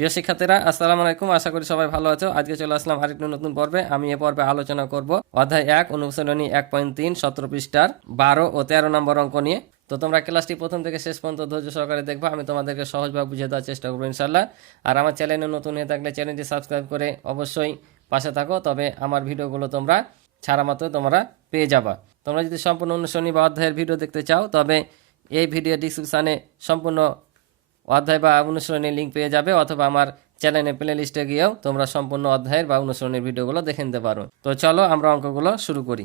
প্রিয় শিক্ষার্থীরা, আসসালামু আলাইকুম। আশা করি সবাই ভালো আছো। আজকে চলে আসলাম আরেকটি নতুন পর্বে। আমি এ পর্বে আলোচনা করব অধ্যায় 1 অনুশীলনী 1.3 17 পৃষ্ঠার 12 ও 13 নম্বর অঙ্ক নিয়ে। তো তোমরা ক্লাসটি প্রথম থেকে শেষ পর্যন্ত ধৈর্য সহকারে দেখবা। আমি তোমাদেরকে সহজভাবে বুঝিয়ে দেওয়ার চেষ্টা করবো ইনশাল্লাহ। আর আমার চ্যানেলে নতুন হয়ে থাকলে চ্যানেলটি সাবস্ক্রাইব করে অবশ্যই পাশে থাকো, তবে আমার ভিডিওগুলো তোমরা ছাড়া মাত্র তোমরা পেয়ে যাবা। তোমরা যদি সম্পূর্ণ অনুশীলনী বা অধ্যায়ের ভিডিও দেখতে চাও, তবে এই ভিডিও ডিসক্রিপশানে সম্পূর্ণ অধ্যায় বা অনুশীলনের লিঙ্ক পেয়ে যাবে, অথবা আমার চ্যানেলের প্লে লিস্টে গিয়েও তোমরা সম্পূর্ণ অধ্যায়ের বা অনুশীলনের ভিডিওগুলো দেখে নিতে পারো। তো চলো আমরা অঙ্কগুলো শুরু করি।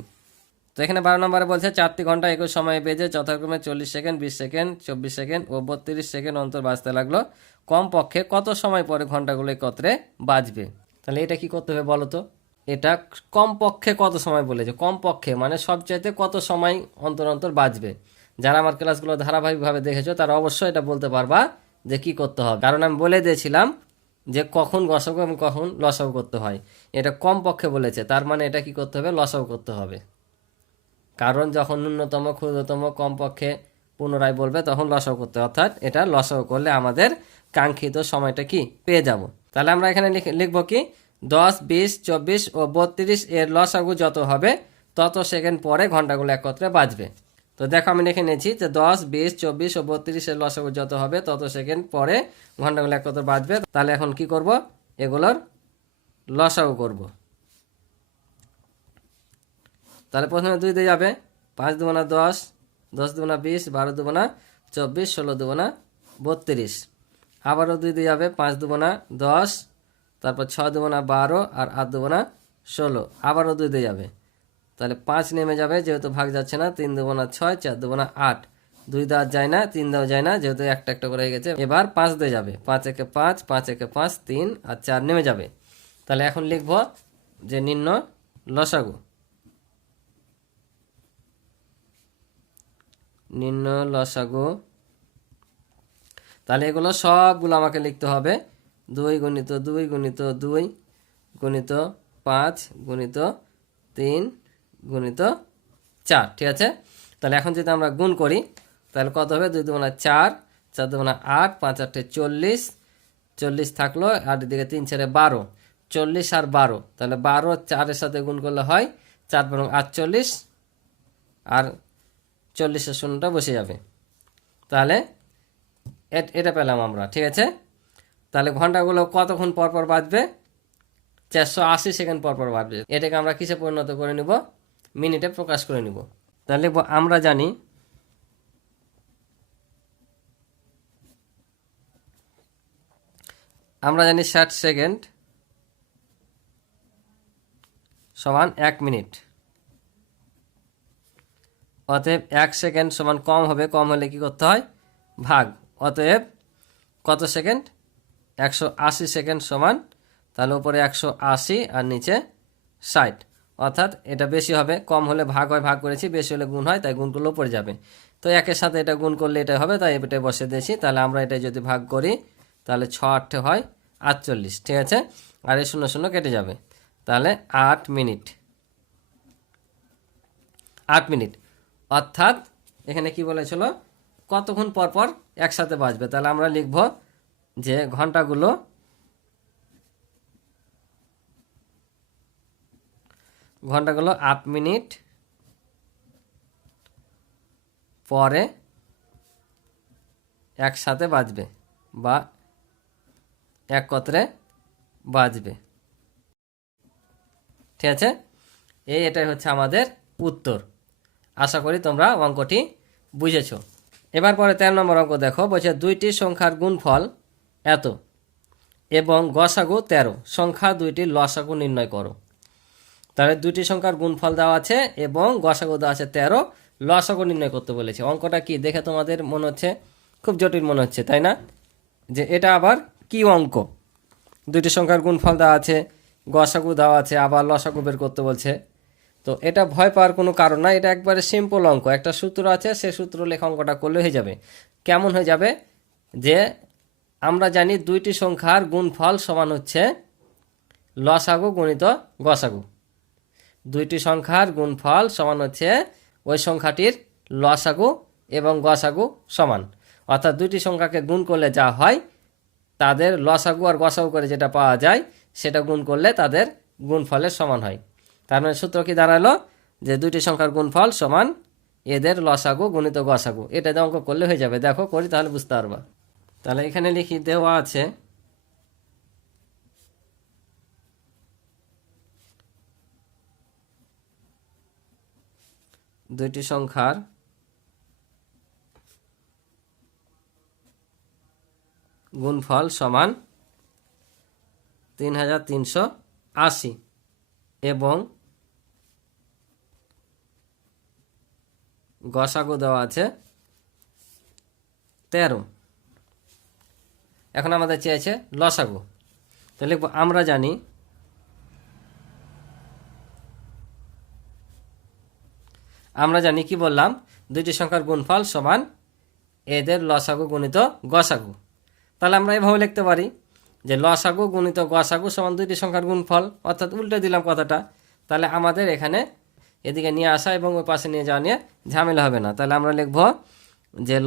তো এখানে 12 নম্বরে বলছে 4টি ঘন্টা একই সময়ে বেজে যথাক্রমে 40 সেকেন্ড, 20 সেকেন্ড, 24 সেকেন্ড ও 32 সেকেন্ড অন্তর বাজতে লাগলো। কমপক্ষে কত সময় পরে ঘন্টাগুলো একত্রে বাজবে? তাহলে এটা কি করতে হবে বলো তো? এটা কমপক্ষে কত সময় বলেছে, কমপক্ষে মানে সবচাইতে কত সময় অন্তর অন্তর বাজবে। যারা আমার ক্লাসগুলো ধারাবাহিকভাবে দেখেছো তারা অবশ্যই এটা বলতে পারবা যে কি করতে হবে, কারণ আমি বলে দিয়েছিলাম যে কখন গসাগু এবং কখন লসাগু করতে হয়। এটা কমপক্ষে বলেছে, তার মানে এটা কি করতে হবে? লসাগু করতে হবে। কারণ যখন ন্যূনতম, ক্ষুদ্রতম, কমপক্ষে পুনরায় বলবে তখন লসাগু করতে হবে, অর্থাৎ এটা লসাগু করলে আমাদের কাঙ্ক্ষিত সময়টা কি পেয়ে যাব। তাহলে আমরা এখানে লিখবো কি 10, 20, 24 ও 32 এর লসাগু যত হবে তত সেকেন্ড পরে ঘন্টাগুলো একত্রে বাজবে। তো দেখো আমি লিখে নিয়েছি যে 10, 20, 24 ও 32 এর লসাগু যত হবে তত সেকেন্ড পরে ঘন্টাগুলো একত্রে বাজবে। তাহলে এখন কি করব? এগুলোর লসাগু করব। তাহলে প্রথমে 2 দিয়ে যাবে, 5 দুগুণা 10, 10 দুগুণা 20, 12 দুগুণা 24, 16 দুগুণা 32। আবারও 2 দিয়ে যাবে, 5 দুগুণা 10, তারপর 6 দুগুণা 12 আর 8 দুগুণা 16। আবারও 2 দিয়ে যাবে, তাহলে 5 নেমে যাবে যেহেতু ভাগ যাচ্ছে না। 3 দুগুণা 6, 4 দুগুণা 8, 2 দেওয়া যায় না, 3 দেওয়া যায় না যেহেতু একটা একটা করে গেছে। এবার 5 দিয়ে যাবে, 5 একে 5, 5 একে 5, 3 আর 4 নেমে যাবে। তাহলে এখন লিখব যে নিম্ন লসাগু, নিম্ন লসাগু। তাহলে এগুলো সবগুলো আমাকে লিখতে হবে। 2 গুণিত 2 গুণিত 2 গুণিত 5 গুণিত 3 গুণিত 4, ঠিক আছে? তাহলে এখন যদি আমরা গুণ করি তাহলে কত হবে? 2 দুগুণা 4, 4 দুগুণা 8, 5 8 40, 40 থাকলো, আর এদিকে 3 4 12, 40 আর 12, তাহলে 12 4-এর সাথে গুণ করলে হয় 4 বরং 48, আর 40-এর শূন্যটা বসে যাবে। তাহলে এটা পেলাম আমরা, ঠিক আছে? তাহলে ঘন্টাগুলো কতক্ষণ পর পর বাজবে? 480 সেকেন্ড পর পর বাজবে। এটাকে আমরা কিসে পরিণত করে নিব? মিনিটে প্রকাশ করে নিব। তাহলে আমরা জানি আমরা জানি 60 সেকেন্ড সমান 1 মিনিট। অতএব 1 সেকেন্ড সমান কম হবে, কম হলে কি করতে হয়? ভাগ। অতএব কত সেকেন্ড? 180 সেকেন্ড সমান, তাহলে উপরে 180 আর নিচে 60, অর্থাৎ এটা বেশি হবে। কম হলে ভাগ হয়, ভাগ করেছি, বেশি হলে গুণ হয়, তাই গুণ করলে উপরে যাবে। তো একের সাথে এটা গুণ করলে এটা হবে, তাই এটা বসে দিয়েছি। তাহলে আমরা এটা যদি ভাগ করি তাহলে 6 8 হয় 48, ঠিক আছে? আর এই 0 0 কেটে যাবে, তাহলে 8 মিনিট। 8 মিনিট, অর্থাৎ এখানে কি বলেছিল? কতক্ষণ পর পর একসাথে বাজবে। তাহলে আমরা লিখব যে ঘন্টাগুলো ঘন্টাগুলো 8 মিনিট পরে একসাথে বাজবে বা একত্রে বাজবে, ঠিক আছে? এটাই হচ্ছে আমাদের উত্তর। আশা করি তোমরা অঙ্কটি বুঝেছো। এবার পরে 13 নম্বর অঙ্ক দেখো, বলছে 2টি সংখ্যার গুণফল এত এবং গসাগু 13, সংখ্যা 2টির লসাগু নির্ণয় করো। তাহলে 2টি সংখ্যার গুণফল দেওয়া আছে এবং গসাগু দেওয়া আছে 13, লসাগু নির্ণয় করতে বলেছে। অঙ্কটা কি দেখে তোমাদের মনে হচ্ছে খুব জটিল মনে হচ্ছে, তাই না? যে এটা আবার কি অঙ্ক? 2টি সংখ্যার গুণফল দেওয়া আছে, গসাগু দেওয়া আছে, আবার লসাগু বের করতে বলছে। তো এটা ভয় পাওয়ার কোনো কারণ না, এটা একবারে সিম্পল অঙ্ক। একটা সূত্র আছে, সে সূত্র লেখা অঙ্কটা করলে হয়ে যাবে। কেমন হয়ে যাবে? যে আমরা জানি 2টি সংখ্যার গুণফল সমান হচ্ছে লসাগু গুণিত গসাগু। 2টি সংখ্যার গুণফল সমান হচ্ছে ওই সংখ্যাটির লসাগু এবং গসাগু সমান, অর্থাৎ 2টি সংখ্যাকে গুণ করলে যা হয় তাদের লসাগু আর গসাগু করে যেটা পাওয়া যায় সেটা গুণ করলে তাদের গুণফলের সমান হয়। তার মানে সূত্র কি দাঁড়ালো যে দুইটি সংখ্যার গুণফল সমান এদের লসাগু গুণিত গসাগু। এটা দিয়ে অঙ্ক করলে হয়ে যাবে। দেখো করি তাহলে বুঝতে পারবা। তাহলে এখানে লিখি দেওয়া আছে দুইটি সংখ্যার গুণফল সমান 3380 এবং গসাগু দেওয়া আছে 13। এখন আমাদের চেয়েছে লসাগু। তো লিখবো আমরা জানি কি বললাম, দুইটি সংখ্যার গুণফল সমান এদের লসাগু গুণিত গসাগু। তাহলে আমরা এভাবে লিখতে পারি যে লসাগু গুণিত গসাগু সমান দুইটি সংখ্যার গুণফল, অর্থাৎ উল্টে দিলাম কথাটা। তাহলে আমাদের এখানে এদিকে নিয়ে আসা এবং ওই পাশে নিয়ে যাওয়া নিয়ে ঝামেলা হবে না। তাহলে আমরা লিখব যে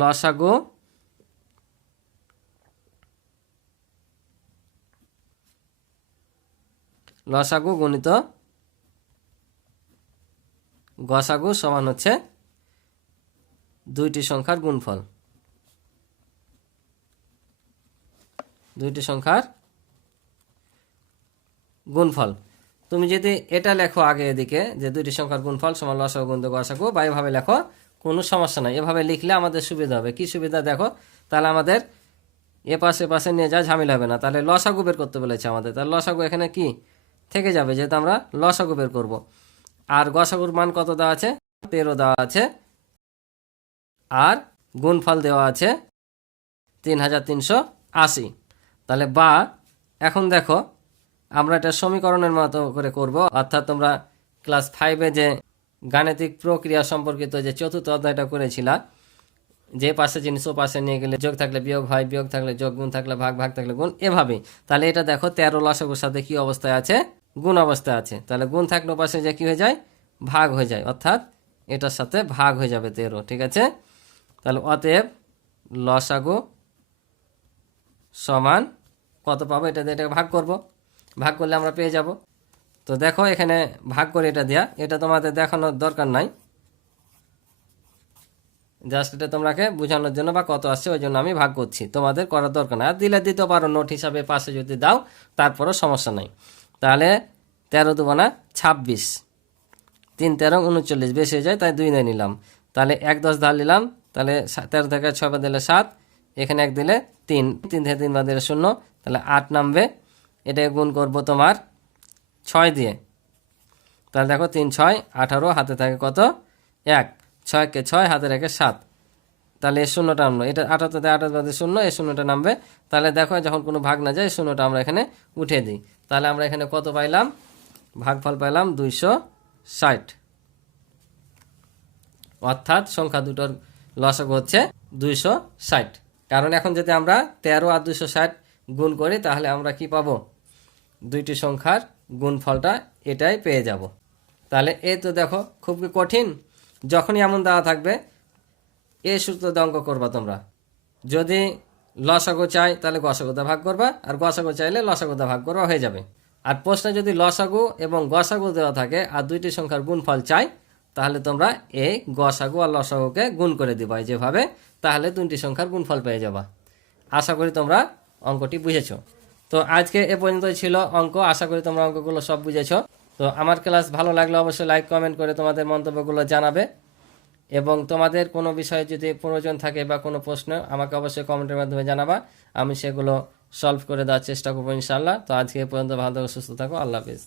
লসাগু গুণিত গসাগু সমান হচ্ছে দুইটি সংখ্যার গুণফল। দুইটি সংখ্যার গুণফল। তুমি যদি এটা লেখো আগে এদিকে যে দুইটি সংখ্যার গুণফল সমান লসাগু গুণিত গসাগু, বা এভাবে লেখো, কোনো সমস্যা নাই। এভাবে লিখলে আমাদের সুবিধা হবে। কি সুবিধা দেখো, তাহলে আমাদের এ পাশে নিয়ে যা ঝামেলা হবে না। তাহলে লসাগু বের করতে বলেছে আমাদের, তাহলে লসাগু এখানে কি থেকে যাবে, যেহেতু আমরা লসাগু বের করব। আর গসাগুর মান কত দেওয়া আছে, 13 দেওয়া আছে, আর গুণফল দেওয়া আছে 3380। তাহলে বা এখন দেখো আমরা এটা সমীকরণের মতো করে করব, অর্থাৎ তোমরা ক্লাস 5-এ যে গাণিতিক প্রক্রিয়া সম্পর্কিত যে চতুর্থ অধ্যায়টা করেছিলা, যে পাশে জিনিস ও পাশে নিয়ে গেলে যোগ থাকলে বিয়োগ হয়, বিয়োগ থাকলে যোগ, গুণ থাকলে ভাগ, ভাগ থাকলে গুণ, এভাবে। তাহলে এটা দেখো 13 লসাগুর সাথে কি অবস্থায় আছে, গুণ অবস্থায় আছে। তাহলে গুণ থাকলে পাশে যে কি হয়ে যায়, ভাগ হয়ে যায়, অর্থাৎ এটার সাথে ভাগ হয়ে যাবে 13। ঠিক আছে, তাহলে অতএব লসাগু সমান কত পাবো, এটাকে ভাগ করব, ভাগ করলে আমরা পেয়ে যাব। তো দেখো এখানে ভাগ করে এটা দেয়া, এটা তোমাদের দেখানোর দরকার নাই, জাস্ট এটা তোমাকে বোঝানোর জন্য বা কত আসছে ওই জন্য আমি ভাগ করছি, তোমাদের করার দরকার নাই। আর দিলে দিতে পারো নোট হিসাবে পাশে যদি দাও, তারপরও সমস্যা নাই। তাহলে 13 দুগুণা 26, 3 13 39, বেশি হয়ে যায় তাই 2 নিয়ে নিলাম। তাহলে 1 10 ধার নিলাম, তাহলে 13 থেকে 6 বাদ দিলে 7, এখানে 1 দিলে 3, 3 থেকে 3 বাদ দিলে 0, তাহলে 8 নামবে। এটাকে গুণ করব তোমার 6 দিয়ে। তাহলে দেখো 3 6 18, হাতে থাকে কত 1, 6 কে 6, হাতে রেখে 7, তাহলে এই শূন্যটা নামলো। এটা 18 থেকে 28 বাদে 0, এই শূন্যটা নামবে। তাহলে দেখো যখন কোনো ভাগ না যায় শূন্যটা আমরা এখানে উঠে দিই। তাহলে আমরা এখানে কত পাইলাম, ভাগফল পাইলাম 260, অর্থাৎ সংখ্যা দুটোর লসাগু হচ্ছে 260। কারণ এখন যদি আমরা 13 আর 260 গুণ করি তাহলে আমরা কি পাবো, দুইটি সংখ্যার গুণফলটা এটাই পেয়ে যাব। তাহলে এই তো দেখো খুব কঠিন, যখনই এমন দেওয়া থাকবে এই সূত্র দিয়ে অঙ্ক করবা তোমরা। যদি লসাগু চাই তাহলে গসাগুদা ভাগ করবা, আর গসাগু চাইলে লসাগুদা ভাগ করবা, হয়ে যাবে। আর প্রশ্নে যদি লসাগু এবং গসাগু দেওয়া থাকে আর দুইটি সংখ্যার গুণফল চাই, তাহলে তোমরা এই গসাগু আর লসাগুকে গুণ করে দিবা যেভাবে, তাহলে দুইটি সংখ্যার গুণফল পেয়ে যাবা। আশা করি তোমরা অঙ্কটি বুঝেছো। তো আজকে এ পর্যন্তই ছিল অঙ্ক। আশা করি তোমরা অঙ্কগুলো সব বুঝেছো। তো আমার ক্লাস ভালো লাগলে অবশ্যই লাইক কমেন্ট করে তোমাদের মন্তব্যগুলো জানাবে, এবং তোমাদের কোনো বিষয়ে যদি প্রয়োজন থাকে বা কোনো প্রশ্ন আমাকে অবশ্যই কমেন্টের মাধ্যমে জানাবা, আমি সেগুলো সলভ করে দেওয়ার চেষ্টা করবো ইনশাআল্লাহ। তো আজকে এ পর্যন্ত ভালো থাকো, সুস্থ থাকো, আল্লাহ হাফেজ।